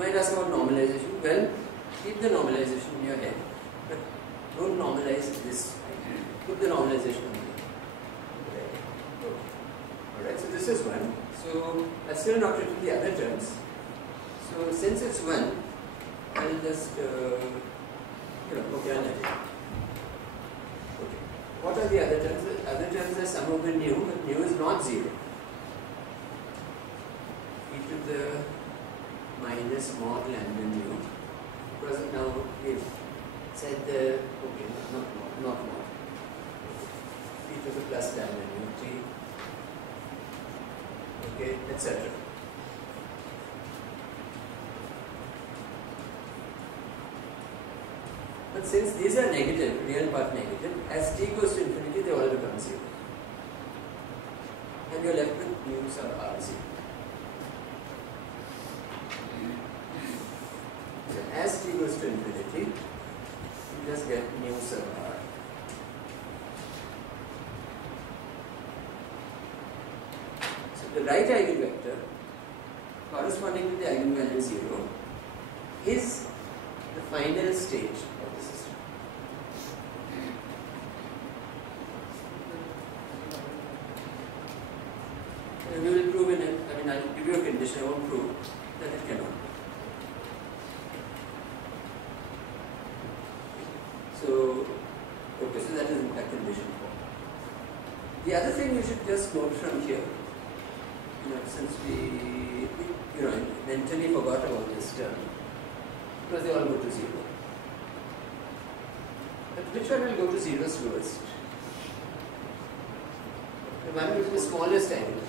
might ask about normalization. Well, keep the normalization in your head, but don't normalize this. Put the normalization on here. Okay. Alright, so this is 1. So I've still not written the other terms. So since it's 1, I'll just, okay, I'll let it. Okay. What are the other terms? The other terms are sum over nu, but nu is not 0. E to the minus mod lambda nu, because now we've said the, okay, not mod. E to the plus lambda nu t, okay, etc. But since these are negative, real part negative, as t goes to infinity, they all become 0. And you're left with mu sub r 0. So as t goes to infinity, you just get mu sub r. So the right eigenvector corresponding to the eigenvalue 0 is the final state of the system. And we will prove in it, I'll give you a condition, I won't prove that it cannot. So that is a condition 4. The other thing you should just note from here, since we, mentally forgot about this term, because they all go to 0. But which one will go to 0 slowest? The one with the smallest angle.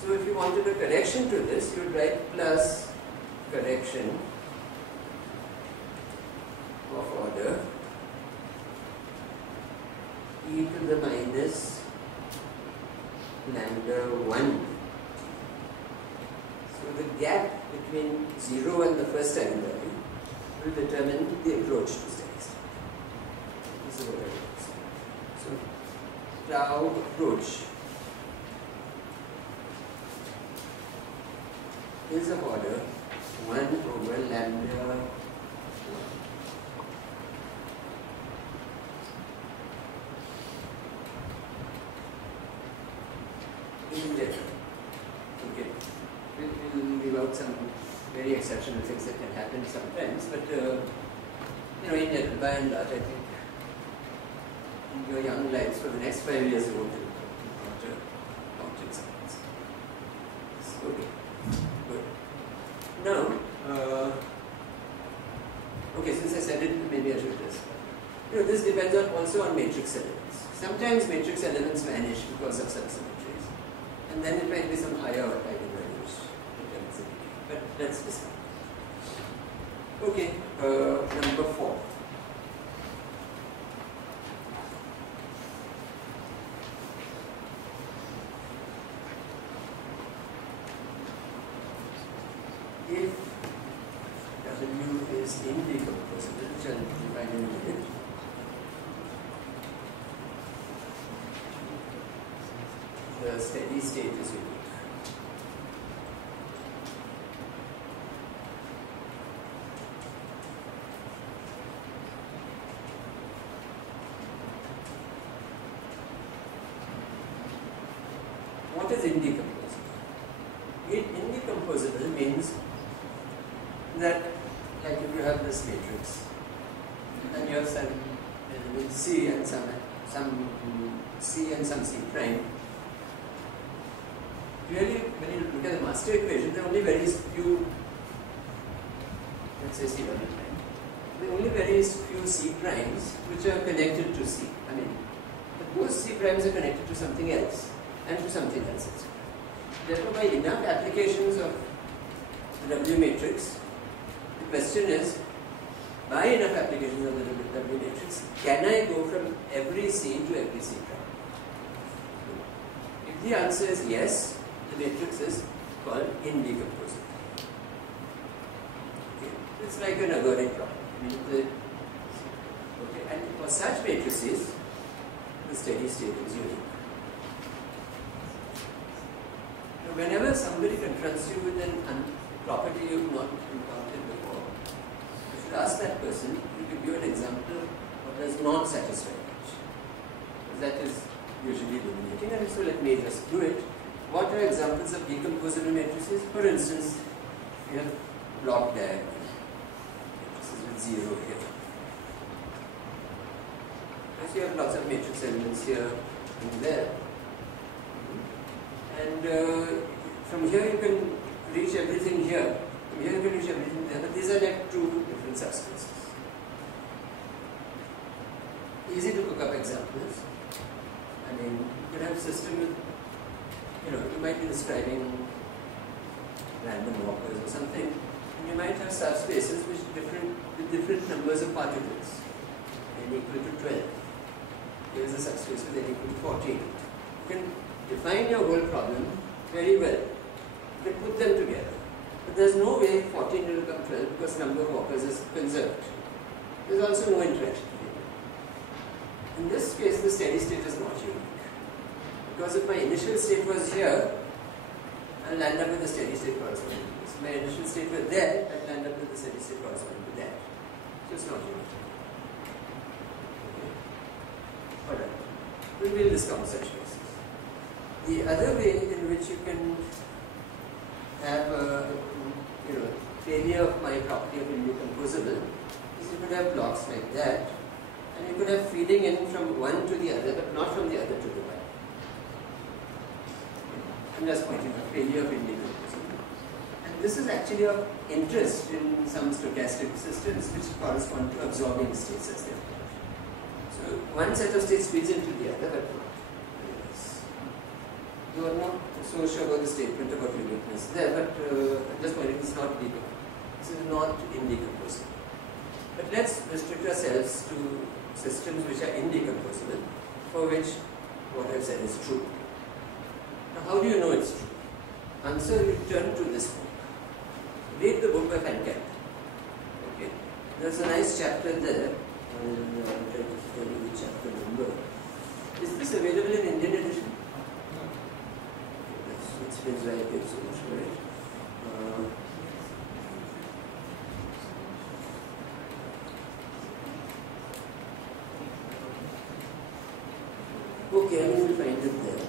So if you wanted a correction to this, you would write plus correction of order e to the minus lambda 1. So the gap between 0 and the first eigenvalue will determine the approach to steady state. This is what I want to say. So tau approach is of order 1 over lambda 1. In general. Okay. We'll leave out some very exceptional things that can happen sometimes, but in general, by and large, I think in your young lives for the next 5 years you won't encounter object science. Okay, good. Now, okay, since I said it, maybe I should just. This depends also on matrix elements. Sometimes matrix elements vanish because of subsymmetries, and then it might be some higher eigenvalues. But let's discuss. Okay, number 4. If W is indecomposable, which I'll define in a minute, the steady state is unique. What is indecomposable? Indecomposable means that, like if you have this matrix, and you have some C and some C and some C prime. Really, when you look at the master equation, there are only very few, let's say C double prime. There are only very few C primes which are connected to C. But those C primes are connected to something else and to something else. Therefore, by enough applications of the W matrix, the question is, by enough applications of the W matrix, can I go from every C to every C prime? If the answer is yes, the matrix is called indecomposable. Okay. It's like an algorithmic problem. And for such matrices, the steady state is unique. Now, whenever somebody confronts you with an property you've not encountered before, you should ask that person to give you an example of what does not satisfy H. That is usually eliminating, and so let me just do it. What are examples of decomposable matrices? For instance, we have block diagram matrices with 0 here. So you have lots of matrix elements here and there. And from here you can reach everything here. From here you can reach everything there. But these are like two different subspaces. Easy to cook up examples. I mean, you could have a system with, you might be describing random walkers or something, and you might have subspaces with different numbers of particles, n equal to 12. Here is a subspace with n equal to 14. You can define your whole problem very well. You can put them together. But there is no way 14 will become 12 because the number of walkers is conserved. There is also no interaction. In this case, the steady state is not unique. Because if my initial state was here, I'll land up with the steady state corresponding to this. If my initial state were there, I'll land up with the steady state corresponding to that. So it's not unique. Okay. Alright. We will discount such cases. The other way in which you can have a failure of my property of indecomposable is you could have blocks like that. And you could have feeding in from one to the other, but not from the other to the one. I'm just pointing out failure of indecomposable. And this is actually of interest in some stochastic systems which correspond to absorbing states as they are. So one set of states feeds into the other, but not. You are not so sure about the statement about uniqueness there, but I'm just pointing it's not decomposable. This is not indecomposable. But let's restrict ourselves to systems which are indecomposable, for which what I've said is true. Now, how do you know it's true? Answer, you turn to this book. Read the book by Van Kemp. Okay. There's a nice chapter there. I'll try to tell you the chapter number. Is this available in Indian edition? No. Okay, it feels like it's so much, right? Okay, I mean, we'll find it there.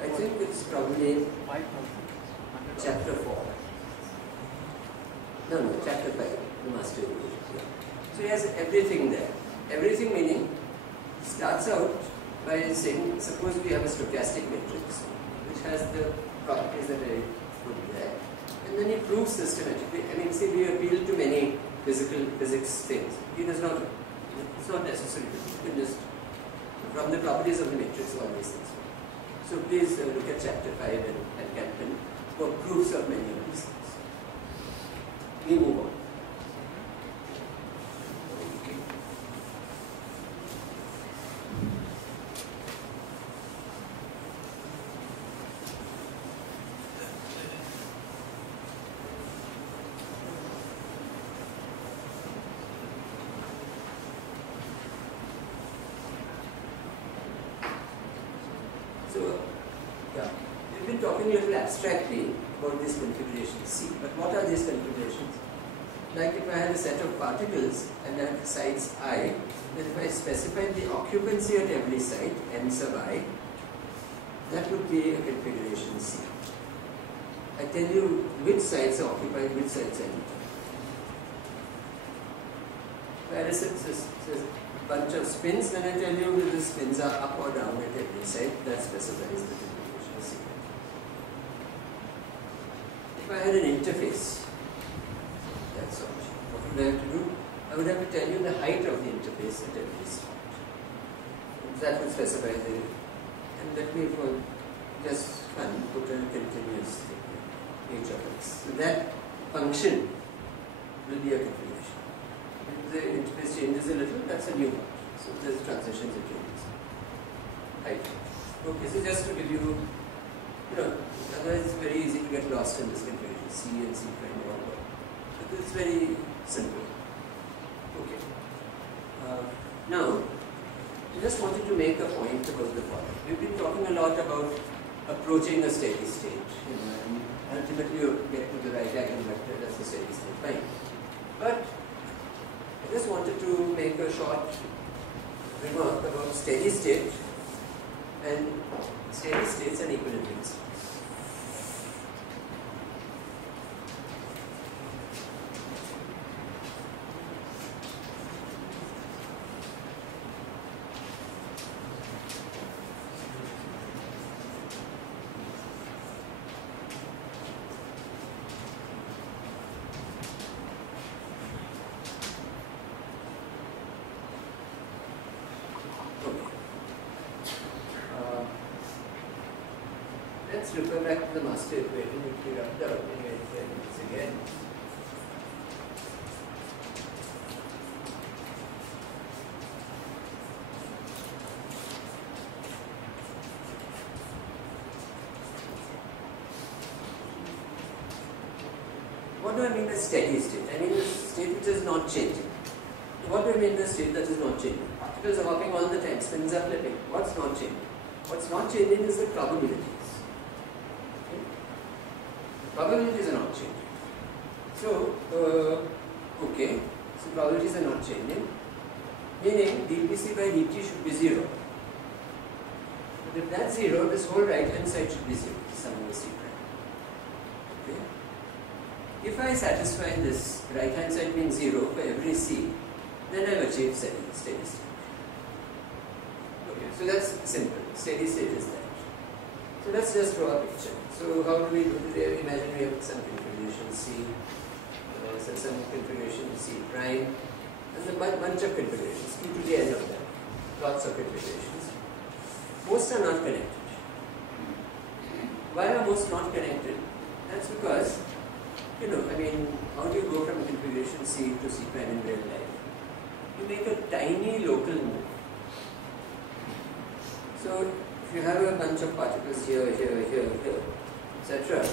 I think it's probably chapter 4. No, chapter 5, the master equation. So he has everything there. Everything meaning, starts out by saying, suppose we have a stochastic matrix, which has the properties that I put there, and then he proves systematically. I mean, see, we appeal to many physics things. He does not, it's not necessary to do. You can just from the properties of the matrix, all these things. So please look at chapter 5 and Canton for proofs of many of these things. We move on. Talking a little abstractly about this configuration C, but what are these configurations? Like if I had a set of particles and I have sites I, then if I specified the occupancy at every site, n sub I, that would be a configuration C. I tell you which sites are occupied, which sites are empty. If I had a bunch of spins, then I tell you whether the spins are up or down at every site, that specifies the configuration C. If I had an interface, that's all. What would I have to do? I would have to tell you the height of the interface at every spot. That would specify the, and let me for just fun put a continuous thing, h of x. So that function will be a configuration. If the interface changes a little, that's a new function. So there's transitions it changes. Height. Okay, so just to give you, otherwise it's very easy to get lost in this configuration, C and C prime or whatever. But it's very simple. Okay. Now, I just wanted to make a point about the following. We've been talking a lot about approaching a steady state, and ultimately you get to the right angle vector, that's the steady state, fine. But I just wanted to make a short remark about steady state and steady states and equilibriums. Let's refer back to the master equation which we rubbed out again. What do I mean by steady state? I mean a state which is not changing. What do I mean by a state that is not changing? Particles are hopping all the time, spins are flipping. What's not changing? What's not changing is the probabilities. Probabilities are not changing. So, okay, so probabilities are not changing, meaning dpc by dt should be 0. But if that's 0, this whole right hand side should be 0, sum over c prime. Okay? If I satisfy this right hand side being 0 for every c, then I've achieved steady state. Okay, so that's simple. Steady state is that. So let's just draw a picture. So how do we do it? Imagine we have some configuration C, some configuration C prime, and a bunch of configurations, e to the n of them. Lots of configurations. Most are not connected. Why are most not connected? That's because, I mean, how do you go from configuration C to C prime in real life? You make a tiny local move. So if you have a bunch of particles here, etc.,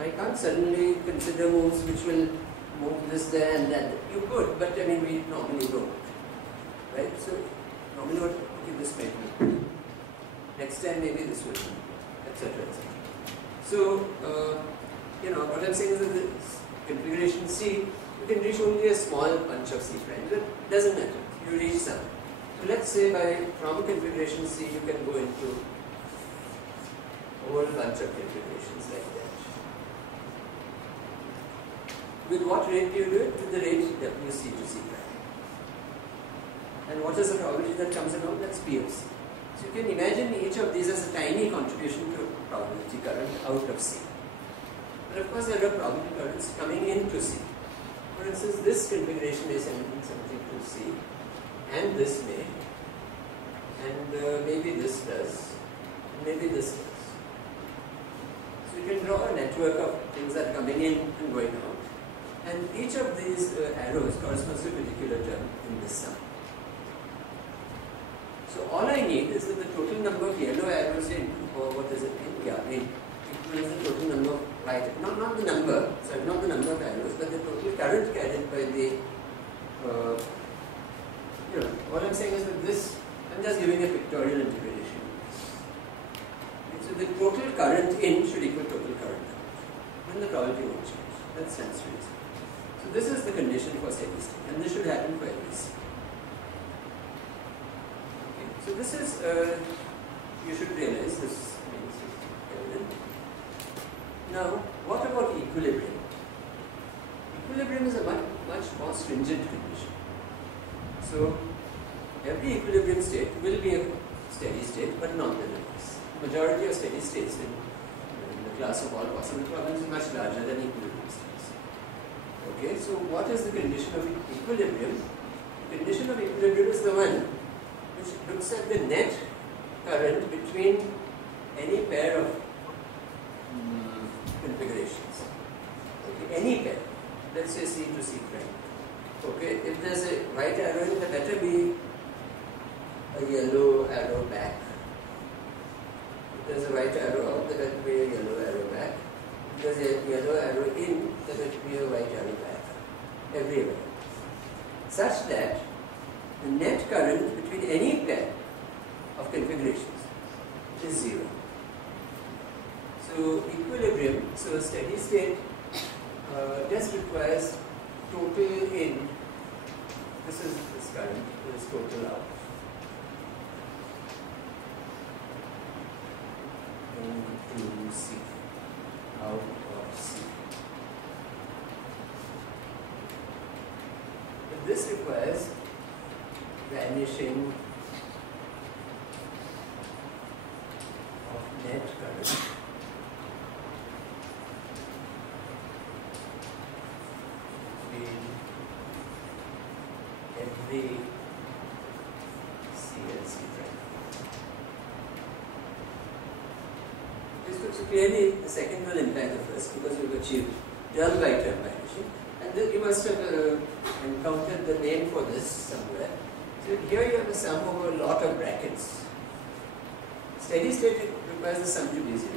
I can't suddenly consider moves which will move this there and that. You could, but I mean we normally don't. Right? So normally what this might be. Next time maybe this will be, etc. So what I'm saying is that this configuration C, you can reach only a small bunch of C primes. It doesn't matter. You reach some. So let's say from configuration C you can go into a whole bunch of configurations like that. With what rate do you do it? With the rate WC to C prime. And what is the probability that comes along? That's P of C. So you can imagine each of these as a tiny contribution to probability current out of C. But of course there are probability currents coming into C. For instance, this configuration is sending something to C, and this may, and maybe this does, maybe this does. So you can draw a network of things that are coming in and going out, and each of these arrows corresponds to a particular term in this sum. So all I need is that the total number of yellow arrows in, or what is it in? Yeah, in equals the total number of white, not the number, sorry, not the number of arrows, but the total current carried by the, what I'm saying is that this, I'm just giving a pictorial interpretation. So the total current in should equal total current out. Then the probability won't change. That's sense reason. So this is the condition for steady state, and this should happen for every C. Okay. So this is, you should realize this means evident. Now, what about equilibrium? Equilibrium is a much more stringent condition. So every equilibrium state will be a steady state, but not the limits. Majority of steady states in the class of all possible problems is much larger than equilibrium states. Okay, so what is the condition of equilibrium? The condition of equilibrium is the one which looks at the net current between any pair of configurations. Okay, any pair. Let's say C to C prime. Okay, if there's a white arrow in, there better be a yellow arrow back. If there's a white arrow out, there better be a yellow arrow back. If there's a yellow arrow in, there better be a white arrow back. Everywhere. Such that the net current between any pair of configurations is 0. So equilibrium, so steady state just requires total in. This is this current, this total out. Into C, out of C. But this requires vanishing of net current between every C and C prime. So clearly the second will impact the first because you've achieved term by term vanishing. And then you must have encountered the name for this somewhere. So here you have a sum over a lot of brackets. Steady state requires the sum to be 0.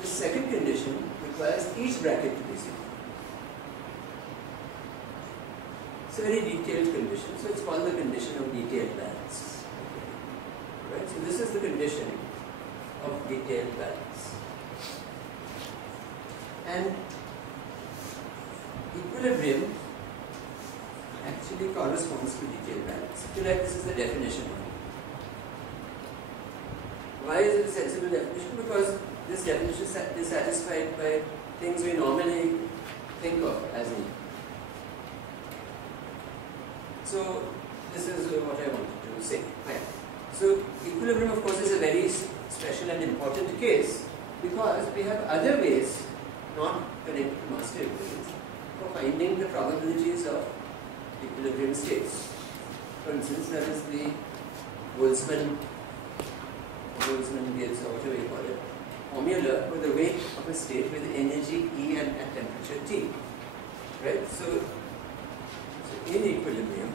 The second condition requires each bracket to be 0. It's a very detailed condition, so it's called the condition of detailed balance. Okay. Right? So this is the condition of detailed balance. And equilibrium actually corresponds to detailed balance. If you like, this is the definition of it. Why is it a sensible definition? Because this definition is satisfied by things we normally think of as need. So this is what I wanted to say. Right. So equilibrium, of course, is a very special and important case because we have other ways, not connected to master equilibrium, for finding the probabilities of equilibrium states. For instance, there is the Boltzmann gives, or whatever you call it, formula for the weight of a state with energy E and at temperature T. Right? So in equilibrium,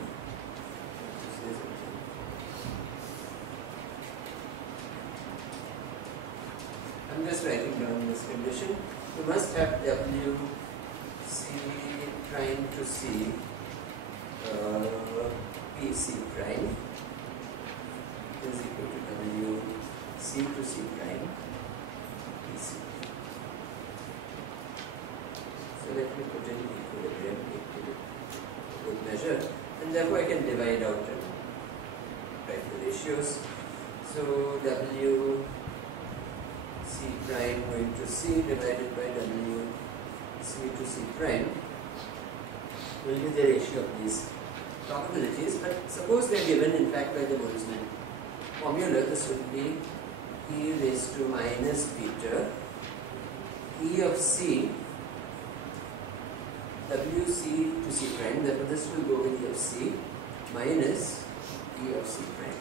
I'm just writing down this condition. You must have W C prime to C P C prime is equal to W C to C prime P C. So let me put in equilibrium good measure, and therefore I can divide out and write the ratios. So W C prime going to C divided by W C to C prime will be the ratio of these probabilities, but suppose they are given in fact by the Boltzmann formula. This would be E raised to minus beta E of C WC to C prime, therefore this will go with E of C minus E of C prime.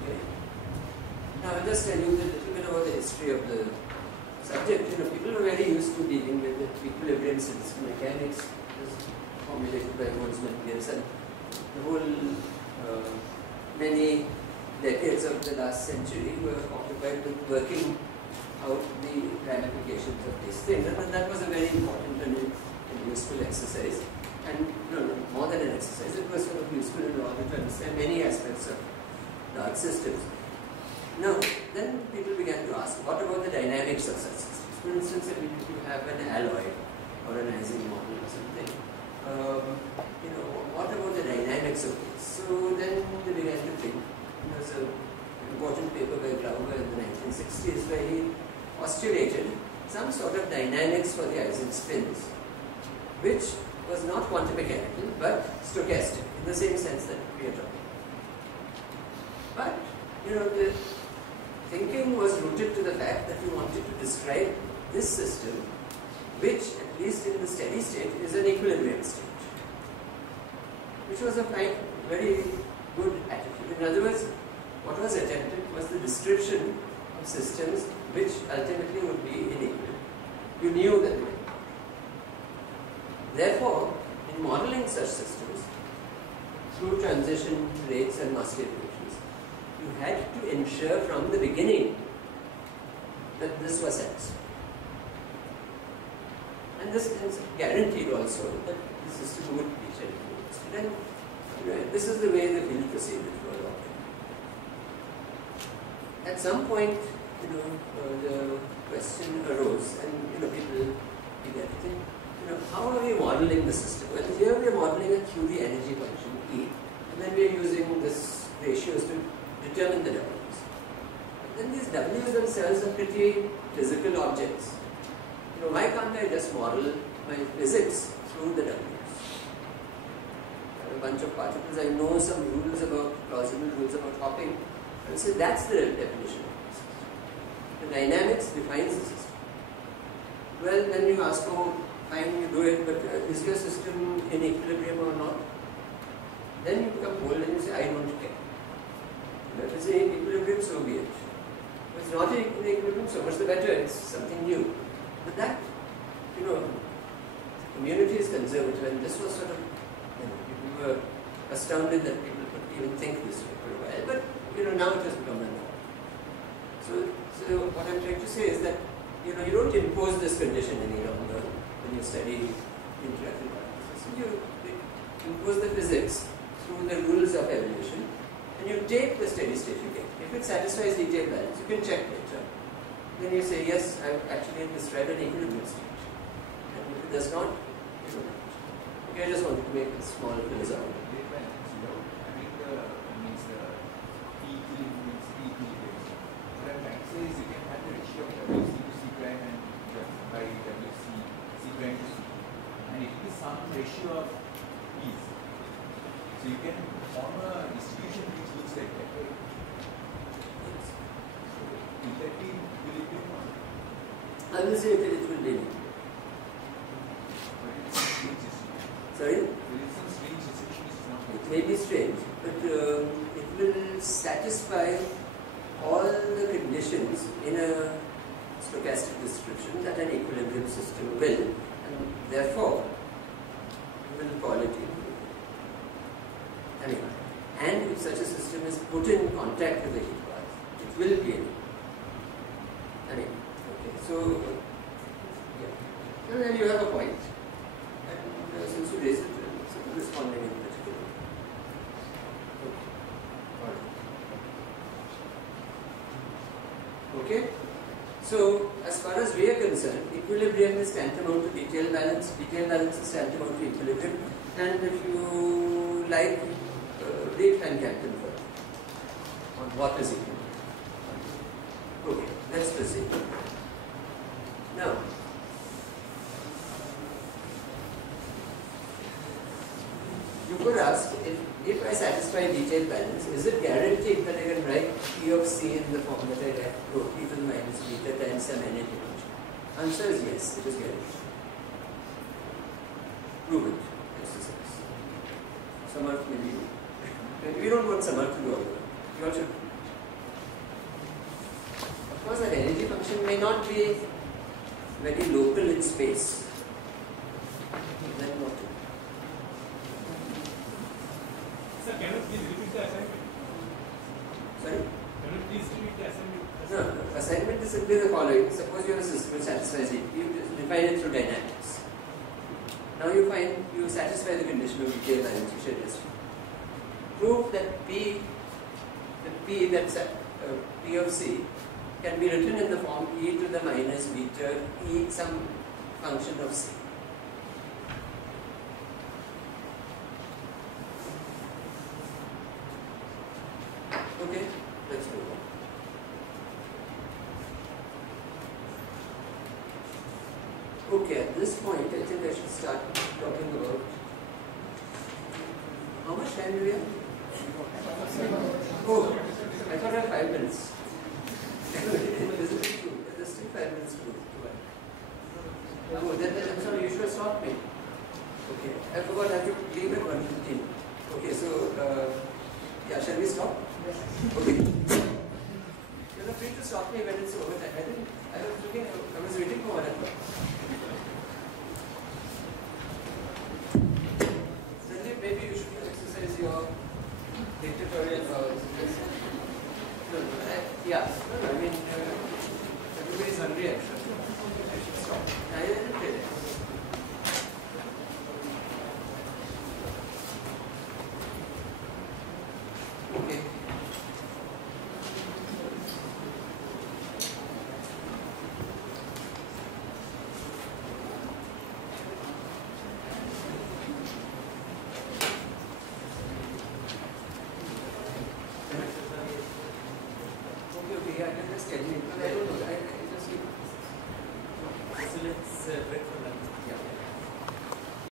Okay. Now I'll just tell you a little bit about the history of the subject. You know, people are very used to dealing with the equilibrium statistical mechanics as formulated by Boltzmann gives, and the whole many decades of the last century were occupied with working out the ramifications of these things, and that was a very important and useful exercise. And more than an exercise, it was sort of useful in order to understand many aspects of large systems. Now, then people began to ask, what about the dynamics of such systems? For instance, if you have an alloy or an Ising model or something, what about the dynamics of this? So then they began to think. There's an important paper by Glauber in the 1960s where he postulated some sort of dynamics for the Ising spins, which was not quantum mechanical but stochastic in the same sense that we are talking. But the thinking was rooted to the fact that you wanted to describe this system, which at least in the steady state is an equilibrium state, which was a very good attitude. In other words, what was attempted was the description of systems which ultimately would be in equilibrium. You knew that way. Therefore, in modeling such systems, through transition rates and master equations, you had to ensure from the beginning that this was satisfied. And this is guaranteed also that the system would be steady. Then Right? This is the way the field proceeded for a long time. At some point, the question arose, and people began to think, how are we modeling the system? Well, here we are modeling a QD energy function E, and then we are using this ratios to determine the W's. But then these W's themselves are pretty physical objects. Why can't I just model my physics through the W's? I have a bunch of particles, I know some rules plausible rules about hopping, and so that's the definition of the system. The dynamics defines the system. Well, then you ask, fine, you do it, but is your system in equilibrium or not? Then you become bold and you say, I don't care. If it's in equilibrium, so be it. If it's not in equilibrium, so much the better, it's something new. But that, the community is conservative, and this was sort of, people were astounded that people could even think this way for a while, but now it has become a norm. So what I'm trying to say is that, you don't impose this condition any longer when you study interactive particles. So you impose the physics through the rules of evolution, and you take the steady state you get. If it satisfies detailed balance, you can check later. Then you say, yes, I've actually described an equilibrium state. And if it does not, you don't have to. Okay, I just wanted to make a small philosophical. What I'm trying to say is you can have the ratio of WC to C prime and by WC, C prime to C. And it is some ratio of E's. So you can form a distribution which looks like that, right? Yes. So will that be equilibrium or? I will say that it will be. But it's some strange distribution. Sorry? There is some strange distribution which is not It may be strange, but it will satisfy all the conditions in a stochastic description that an equilibrium system will, and therefore will call it equilibrium. And if such a system is put in contact with the heat path, it will be an okay, so yeah. And then you have a point, and since you raised it, it's responding in particular. Okay, so as far as we are concerned, equilibrium is tantamount to detailed balance is tantamount to equilibrium, and if you like, Dave can confirm on what is equilibrium. Okay, let's proceed. Now, you could ask, if I satisfy detailed balance, is it guaranteed that I can write P of C in the form that I wrote, e to the minus beta times some n function? Answer is yes, it is guaranteed. Prove it. Exercise. Samarth will be. We don't want Samarth to do all that. You all should. Of course, an energy function may not be very local in space. Then what? Sir, can you please repeat the assignment? Sorry? Can you please repeat the assignment? No, assignment is simply the following. Suppose you have a system which satisfies it. You define it through dynamics. Now you satisfy the condition of detailed balance which I just prove that P that's P of C can be written in the form e to the minus beta e some function of C. Okay, let's move on. Okay, at this point, I think I should start talking about how much time do we have? Oh, I thought I had 5 minutes. Isn't it true? There's still 5 minutes to go. Oh, then I'm sorry, you should have stopped me. Okay, I forgot I have to leave at 1:15. Okay, so, yeah, shall we stop? Okay. You're free to stop me when it's over time. I was waiting for 1 o'clock. Sanjeev, maybe you should exercise your dictatorial powers. No, I mean, everybody's hungry, I'm sure. I should stop. I didn't tell you. Yeah, just tell me. I don't know. I just. So let's break for lunch. Yeah.